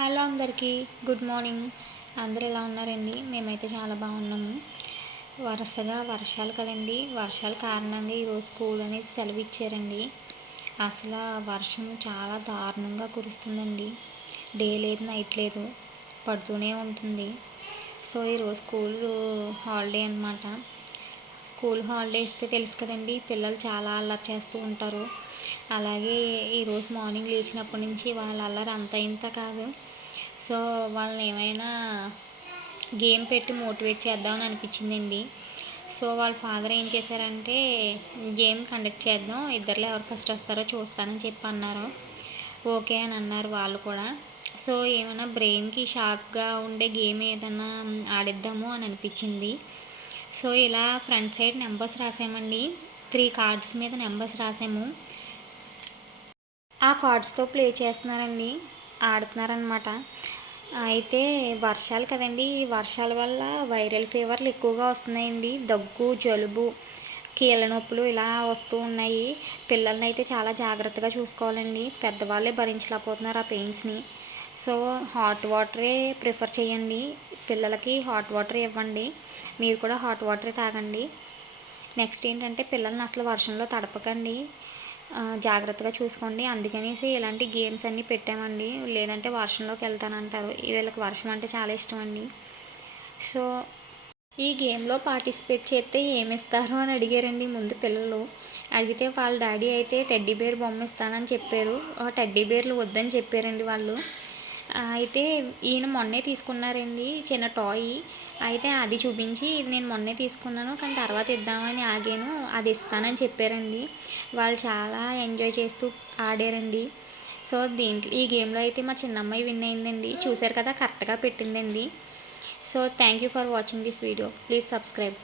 Hello అందరికీ good morning. అందరూ ఎలా ఉన్నారండి? మేమైతే చాలా బాగున్నాము. వరుసగా వర్షాలు కదండి, వర్షాల కారణంగా ఈరోజు స్కూల్ అనేది సెలవు ఇచ్చారండి. అసలు వర్షం చాలా దారుణంగా కురుస్తుందండి. డే లేదు, నైట్ లేదు, పడుతూనే ఉంటుంది. సో ఈరోజు స్కూల్ హాలిడే అనమాట. స్కూల్ హాలిడే ఇస్తే తెలుసు కదండి, పిల్లలు చాలా అల్లరి చేస్తూ ఉంటారు. అలాగే ఈరోజు మార్నింగ్ లేచినప్పటి నుంచి వాళ్ళ అల్లరి అంత ఇంత కాదు. సో వాళ్ళని ఏమైనా గేమ్ పెట్టి మోటివేట్ చేద్దామని అనిపించిందండి. సో వాళ్ళ ఫాదర్ ఏం చేశారంటే, గేమ్ కండక్ట్ చేద్దాం, ఇద్దరిలో ఎవరు ఫస్ట్ వస్తారో చూస్తానని చెప్పి అన్నారు. ఓకే అని అన్నారు వాళ్ళు కూడా. సో ఏమైనా బ్రెయిన్కి షార్ప్గా ఉండే గేమ్ ఏదైనా ఆడిద్దాము అని అనిపించింది. సో ఇలా ఫ్రంట్ సైడ్ నెంబర్స్ రాసామండి. 3 కార్డ్స్ మీద నెంబర్స్ రాసాము. ఆ కార్డ్స్తో ప్లే చేస్తున్నారండి, ఆడుతున్నారనమాట. అయితే వర్షాలు కదండి, ఈ వర్షాల వల్ల వైరల్ ఫీవర్లు ఎక్కువగా వస్తున్నాయండి. దగ్గు, జలుబు, కీళ్ళ నొప్పులు ఇలా వస్తూ ఉన్నాయి. పిల్లల్ని అయితే చాలా జాగ్రత్తగా చూసుకోవాలండి. పెద్దవాళ్ళే భరించలేకపోతున్నారు ఆ పెయిన్స్ని. సో హాట్ వాటరే ప్రిఫర్ చేయండి. పిల్లలకి హాట్ వాటర్ ఇవ్వండి. మీరు కూడా హాట్ వాటరే తాగండి. నెక్స్ట్ ఏంటంటే, పిల్లల్ని అసలు వర్షంలో తడపకండి, జాగ్రత్తగా చూసుకోండి. అందుకనేసి ఇలాంటి గేమ్స్ అన్నీ పెట్టామండి. లేదంటే వర్షంలోకి వెళ్తానంటారు. వీళ్ళకి వర్షం అంటే చాలా ఇష్టం అండి. సో ఈ గేమ్లో పార్టిసిపేట్ చేస్తే ఏమిస్తారు అని అడిగారండి ముందు పిల్లలు. అడిగితే వాళ్ళ డాడీ అయితే టెడ్డీ బేర్ బొమ్మ ఇస్తానని చెప్పారు. టెడ్డీ బేర్లు వద్దని చెప్పారండి వాళ్ళు. అయితే ఈయన మొన్నే తీసుకున్నారండి చిన్న టాయ్. అయితే అది చూపించి, ఇది నేను మొన్నే తీసుకున్నాను కానీ తర్వాత ఇద్దామని ఆగాను, అది ఇస్తానని చెప్పారండి. వాళ్ళు చాలా ఎంజాయ్ చేస్తూ ఆడారండి. సో ఈ గేమ్లో అయితే మా చిన్నమ్మాయి విన్ అయిందండి. చూశారు కదా, కరెక్ట్గా పెట్టిందండి. So thank you for watching this video. Please subscribe.